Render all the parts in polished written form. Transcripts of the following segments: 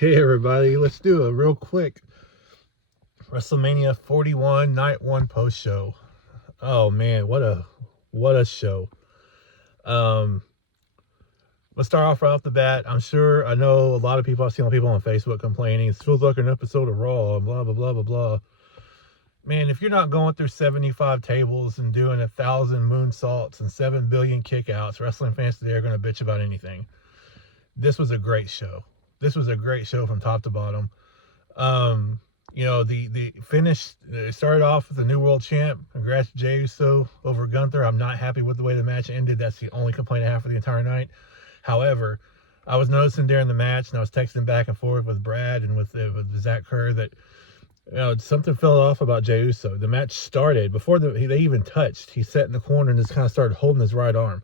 Hey everybody, let's do a real quick Wrestlemania 41 night one post show. Oh man, what a show. Um let's start off right off the bat. I know a lot of people, I've seen people on Facebook complaining it feels like an episode of Raw and blah blah blah blah blah. Man, if you're not going through 75 tables and doing 1,000 moonsaults and 7 billion kickouts, wrestling fans today are going to bitch about anything. This was a great show. This was a great show from top to bottom. The finish, it started off with the new world champ. Congrats to Jey Uso over Gunther. I'm not happy with the way the match ended. That's the only complaint I have for the entire night. However, I was noticing during the match, and I was texting back and forth with Brad and with Zach Kerr that something fell off about Jey Uso. The match started before they even touched. He sat in the corner and just kind of started holding his right arm.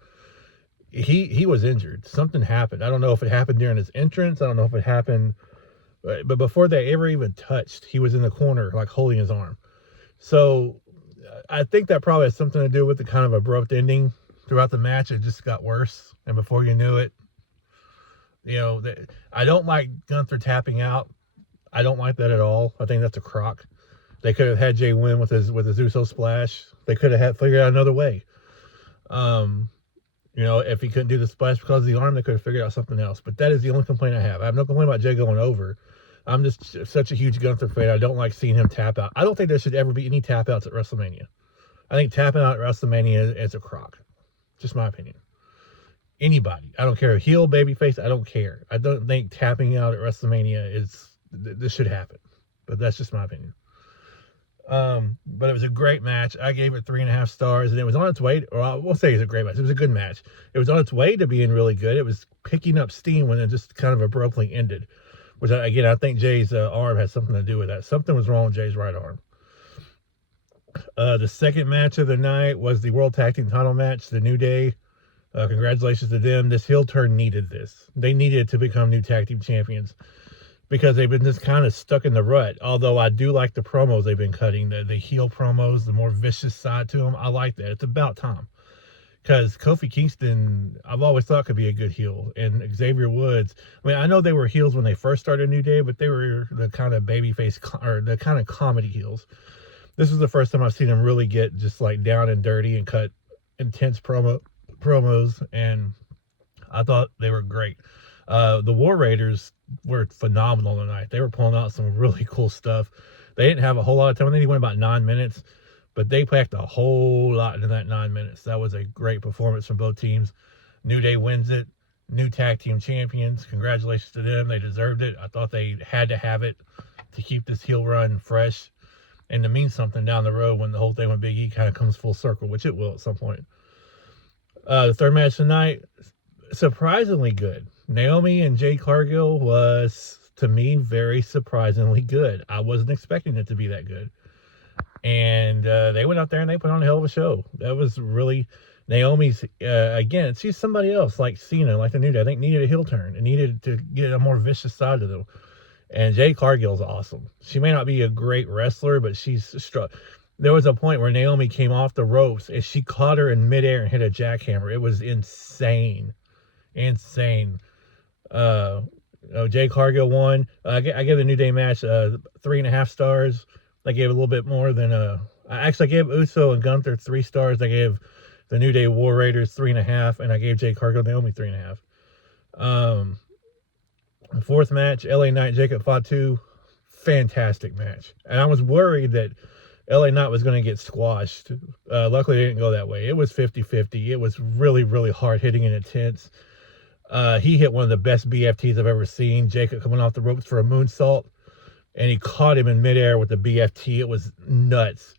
He was injured. Something happened. I don't know if it happened during his entrance. I don't know if it happened, but before they ever even touched, he was in the corner, like holding his arm. So I think that probably has something to do with the kind of abrupt ending throughout the match. It just got worse. And before you knew it, I don't like Gunther tapping out. I don't like that at all. I think that's a crock. They could have had Jey win with his Uso splash. They could have figured out another way. If he couldn't do the splash because of the arm, they could have figured out something else. But that is the only complaint I have. I have no complaint about Jey going over. I'm just such a huge Gunther fan. I don't like seeing him tap out. I don't think there should ever be any tap outs at WrestleMania. I think tapping out at WrestleMania is a crock. Just my opinion. Anybody. I don't care. Heel, babyface, I don't care. I don't think tapping out at WrestleMania this should happen. But that's just my opinion. But it was a great match. I gave it 3.5 stars, and it was on its way, or I won't say it's a great match. It was a good match. It was on its way to being really good. It was picking up steam when it just kind of abruptly ended, which again, I think Jey's arm had something to do with that. Something was wrong with Jey's right arm. The second match of the night was the World Tag Team title match, the New Day. Congratulations to them. This heel turn needed this. They needed to become new tag team champions, because they've been just kind of stuck in the rut. Although I do like the promos they've been cutting, the heel promos, the more vicious side to them. I like that. It's about time. Because Kofi Kingston, I've always thought could be a good heel. And Xavier Woods, I know they were heels when they first started New Day, but they were the kind of babyface, or the kind of comedy heels. This is the first time I've seen them really get just like down and dirty and cut intense promos. And I thought they were great. The War Raiders were phenomenal tonight. They were pulling out some really cool stuff. They didn't have a whole lot of time. They only went about 9 minutes, but they packed a whole lot into that 9 minutes. That was a great performance from both teams. New Day wins it. New tag team champions. Congratulations to them. They deserved it. I thought they had to have it to keep this heel run fresh and to mean something down the road when the whole thing with Big E kind of comes full circle, which it will at some point. The third match tonight, surprisingly good. Naomi and Jade Cargill was, to me, very surprisingly good. I wasn't expecting it to be that good. And they went out there and they put on a hell of a show. That was really Naomi's, again, she's somebody else like Cena, like the New Day. I think needed a heel turn and needed to get a more vicious side to them. And Jade Cargill's awesome. She may not be a great wrestler, but she's strong. There was a point where Naomi came off the ropes and she caught her in midair and hit a jackhammer. It was insane. Jade Cargill won. I gave the New Day match 3.5 stars. I gave a little bit more than I gave Uso and Gunther 3 stars. I gave the New Day War Raiders 3.5, and I gave Jade Cargill Naomi 3.5. The fourth match, LA Knight Jacob Fatu, fantastic match. And I was worried that LA Knight was going to get squashed. Luckily, it didn't go that way. It was 50-50. It was really, really hard hitting and intense. He hit one of the best BFTs I've ever seen. Jacob coming off the ropes for a moonsault, and he caught him in midair with the BFT. It was nuts.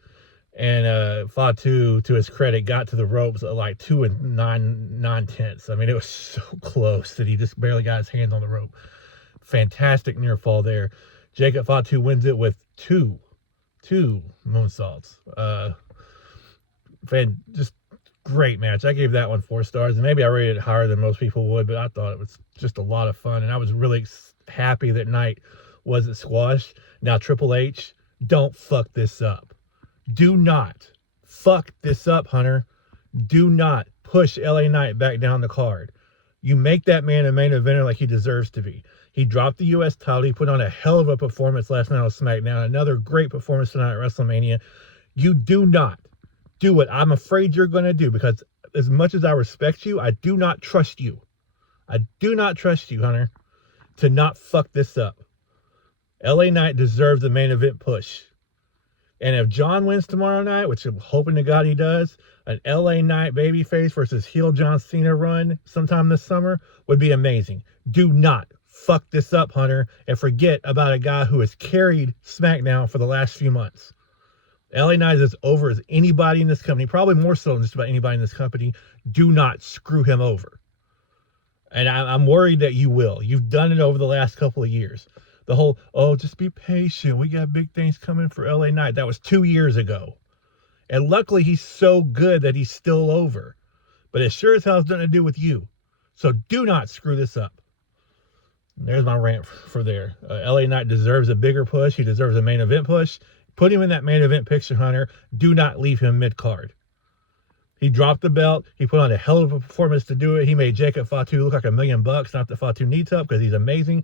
And Fatu, to his credit, got to the ropes at like 2 9/10. I mean, it was so close that he just barely got his hands on the rope. Fantastic near fall there. Jacob Fatu wins it with two moonsaults. Just great match. I gave that one 4 stars, and maybe I rated it higher than most people would, but I thought it was just a lot of fun, and I was really happy that Knight wasn't squashed. Now, Triple H, don't fuck this up. Do not fuck this up, Hunter. Do not push LA Knight back down the card. You make that man a main eventer like he deserves to be. He dropped the U.S. title. He put on a hell of a performance last night on SmackDown. Another great performance tonight at WrestleMania. You do not do what I'm afraid you're going to do, because as much as I respect you, I do not trust you. I do not trust you, Hunter, to not fuck this up. LA Knight deserves the main event push. And if John wins tomorrow night, which I'm hoping to God he does, an LA Knight babyface versus heel John Cena run sometime this summer would be amazing. Do not fuck this up, Hunter, and forget about a guy who has carried SmackDown for the last few months. LA Knight is as over as anybody in this company, probably more so than just about anybody in this company. Do not screw him over. And I'm worried that you will. You've done it over the last couple of years. The whole, oh, just be patient. We got big things coming for LA Knight. That was 2 years ago. And luckily, he's so good that he's still over. But it sure as hell has nothing to do with you. So do not screw this up. And there's my rant for there. LA Knight deserves a bigger push. He deserves a main event push. Put him in that main event picture, Hunter. Do not leave him mid-card. He dropped the belt. He put on a hell of a performance to do it. He made Jacob Fatu look like $1 million. Not that Fatu needs help because he's amazing.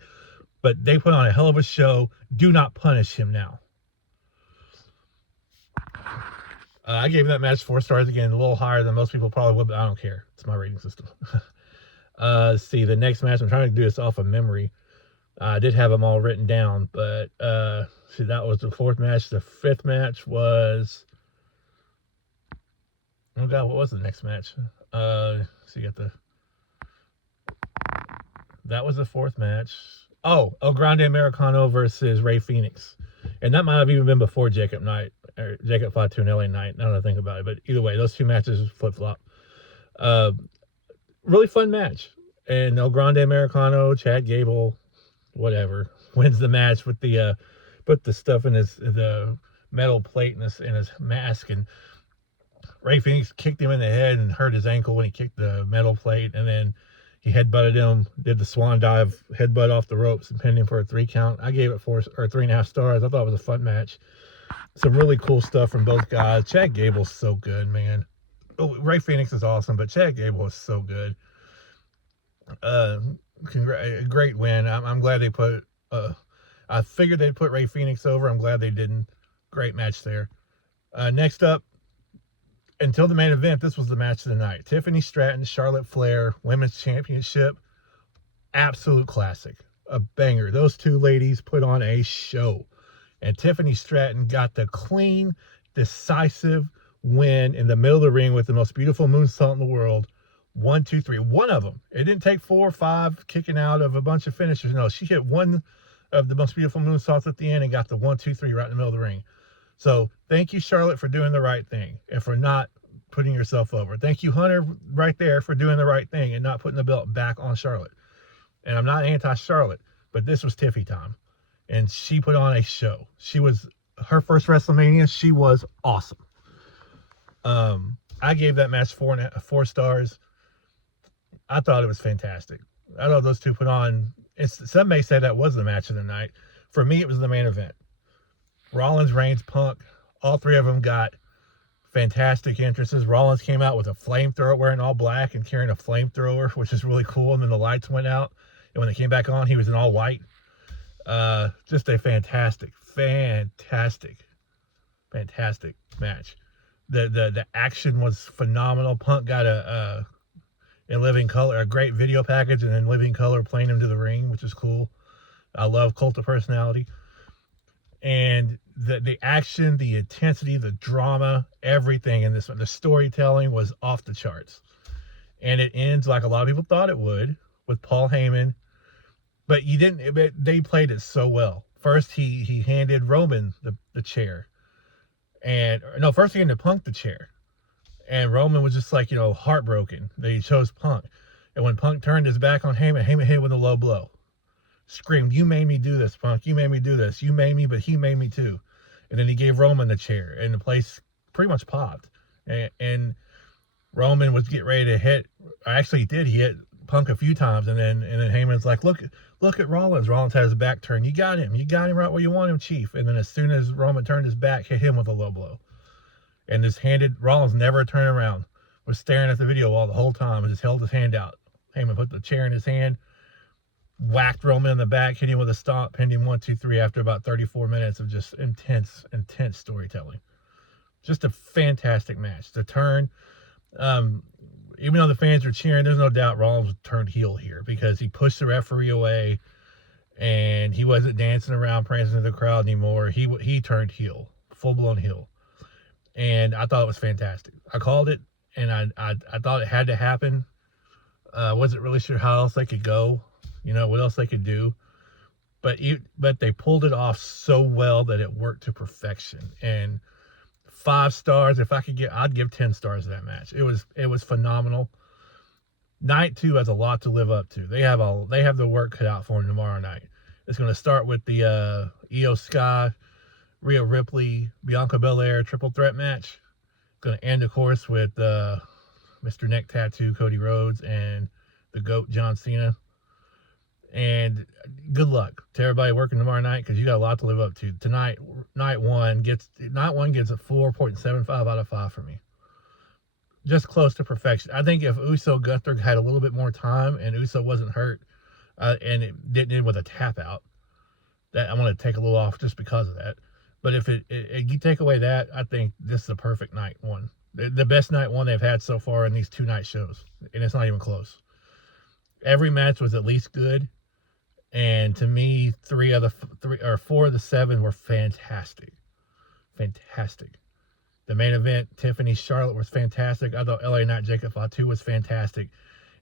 But they put on a hell of a show. Do not punish him now. I gave that match 4 stars again, a little higher than most people probably would, but I don't care. It's my rating system. Let's see, the next match, I'm trying to do this off of memory. I did have them all written down, but see, that was the 4th match. The 5th match was... Oh, God, what was the next match? So you got the... That was the 4th match. Oh, El Grande Americano versus Rey Fenix. And that might have even been before Jacob Fatu and LA Knight, now that I think about it. But either way, those 2 matches flip-flop. Really fun match. And El Grande Americano, Chad Gable, whatever, wins the match with the put the stuff in the metal plate in his mask, and Rey Fenix kicked him in the head and hurt his ankle when he kicked the metal plate, and then he headbutted him, did the swan dive, headbutt off the ropes, and pinned him for a 3 count. I gave it 3.5 stars. I thought it was a fun match. Some really cool stuff from both guys. Chad Gable's so good, man. Oh, Rey Fenix is awesome, but Chad Gable is so good. Great win. I'm glad they put... I figured they'd put Rey Fenix over. I'm glad they didn't. Great match there. Next up, until the main event, this was the match of the night. Tiffany Stratton, Charlotte Flair, Women's Championship. Absolute classic. A banger. Those 2 ladies put on a show. And Tiffany Stratton got the clean, decisive win in the middle of the ring with the most beautiful moonsault in the world. 1, 2, 3. One of them. It didn't take 4 or 5 kicking out of a bunch of finishers. No, she hit one of the most beautiful moonsaults at the end and got the 1, 2, 3 right in the middle of the ring. So thank you, Charlotte, for doing the right thing and for not putting yourself over. Thank you, Hunter, right there, for doing the right thing and not putting the belt back on Charlotte. And I'm not anti-Charlotte, but this was Tiffy time. And she put on a show. She was her first WrestleMania. She was awesome. I gave that match 4 stars. I thought it was fantastic. I thought those 2 put on... Some may say that was the match of the night. For me, it was the main event. Rollins, Reigns, Punk, all 3 of them got fantastic entrances. Rollins came out with a flamethrower, wearing all black and carrying a flamethrower, which is really cool. And then the lights went out. And when they came back on, he was in all white. Just a fantastic match. The action was phenomenal. Punk got in living color, a great video package, and in living color playing him to the ring, which is cool. I love Cult of Personality. And the action, the intensity, the drama, everything in this one, the storytelling was off the charts. And it ends like a lot of people thought it would, with Paul Heyman. But they played it so well. First, he handed Roman the chair. First he handed Punk the chair. And Roman was just like, heartbroken that he chose Punk. And when Punk turned his back on Heyman, Heyman hit with a low blow. Screamed, "You made me do this, Punk. You made me do this. You made me, but he made me too." And then he gave Roman the chair, and the place pretty much popped. And Roman was getting ready to hit. Actually, he did. He hit Punk a few times, and then Heyman's like, look at Rollins. Rollins had his back turned. You got him. You got him right where you want him, Chief. And then as soon as Roman turned his back, hit him with a low blow. And Rollins never turned around. Was staring at the video wall the whole time and just held his hand out. Heyman put the chair in his hand, whacked Roman in the back, hit him with a stomp, pinned him 1, 2, 3 after about 34 minutes of just intense storytelling. Just a fantastic match. The turn, even though the fans were cheering, there's no doubt Rollins turned heel here because he pushed the referee away and he wasn't dancing around prancing to the crowd anymore. He turned heel, full-blown heel. And I thought it was fantastic. I called it, and I thought it had to happen. Wasn't really sure how else they could go, what else they could do. But they pulled it off so well that it worked to perfection. And 5 stars, if I could I'd give 10 stars to that match. It was phenomenal. Night 2 has a lot to live up to. They have the work cut out for them tomorrow night. It's going to start with the Io Sky, Rhea Ripley, Bianca Belair triple threat match. Going to end, of course, with Mr. Neck Tattoo, Cody Rhodes, and the GOAT, John Cena. And good luck to everybody working tomorrow night because you got a lot to live up to. Tonight, night one gets a 4.75 out of 5 for me. Just close to perfection. I think if Uso Gunther had a little bit more time and Uso wasn't hurt and it didn't end with a tap out, that I'm going to take a little off just because of that. But if you take away that, I think this is a perfect night one. The best night one they've had so far in these 2 night shows, and it's not even close. Every match was at least good, and to me, 4 of the 7 were fantastic. Fantastic. The main event, Tiffany Charlotte, was fantastic. I thought LA Knight Jacob Fatu was fantastic.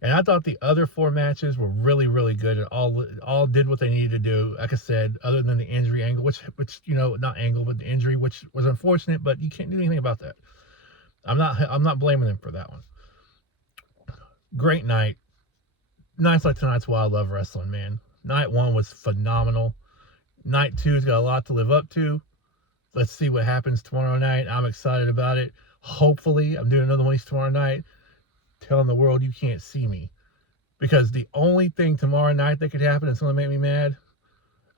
And I thought the other 4 matches were really, really good. And all did what they needed to do. Like I said, other than the injury angle, which not angle, but the injury, which was unfortunate, but you can't do anything about that. I'm not blaming them for that one. Great night. Nights like tonight's why I love wrestling, man. Night 1 was phenomenal. Night 2's got a lot to live up to. Let's see what happens tomorrow night. I'm excited about it. Hopefully, I'm doing another one tomorrow night, telling the world you can't see me. Because the only thing tomorrow night that could happen that's going to make me mad,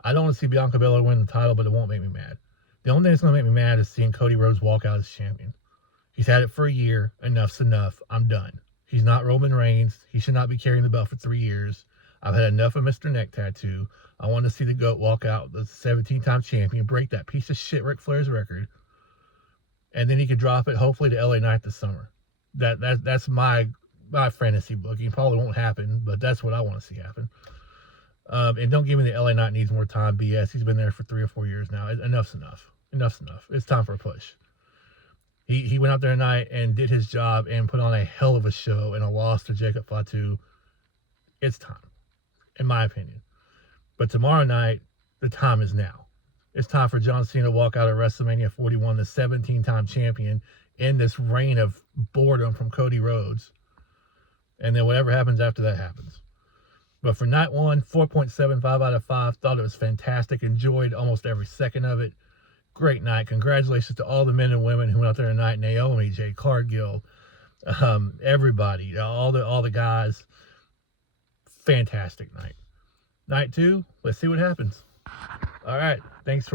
I don't want to see Bianca Belair win the title, but it won't make me mad. The only thing that's going to make me mad is seeing Cody Rhodes walk out as champion. He's had it for a year. Enough's enough. I'm done. He's not Roman Reigns. He should not be carrying the belt for 3 years. I've had enough of Mr. Neck Tattoo. I want to see the GOAT walk out, the 17-time champion, break that piece of shit Ric Flair's record, and then he could drop it, hopefully, to LA Knight this summer. That's my fantasy booking. Probably won't happen, but that's what I want to see happen. And don't give me the LA Knight needs more time BS. He's been there for 3 or 4 years now. Enough's enough. Enough's enough. It's time for a push. He went out there tonight and did his job and put on a hell of a show and a loss to Jacob Fatu. It's time, in my opinion. But tomorrow night, the time is now. It's time for John Cena to walk out of WrestleMania 41, the 17-time champion, in this reign of boredom from Cody Rhodes. And then whatever happens after that happens. But for night 1, 4.75 out of 5. Thought it was fantastic. Enjoyed almost every second of it. Great night. Congratulations to all the men and women who went out there tonight. Naomi, Jay Cargill, everybody, all the guys. Fantastic night. Night 2, let's see what happens. All right. Thanks for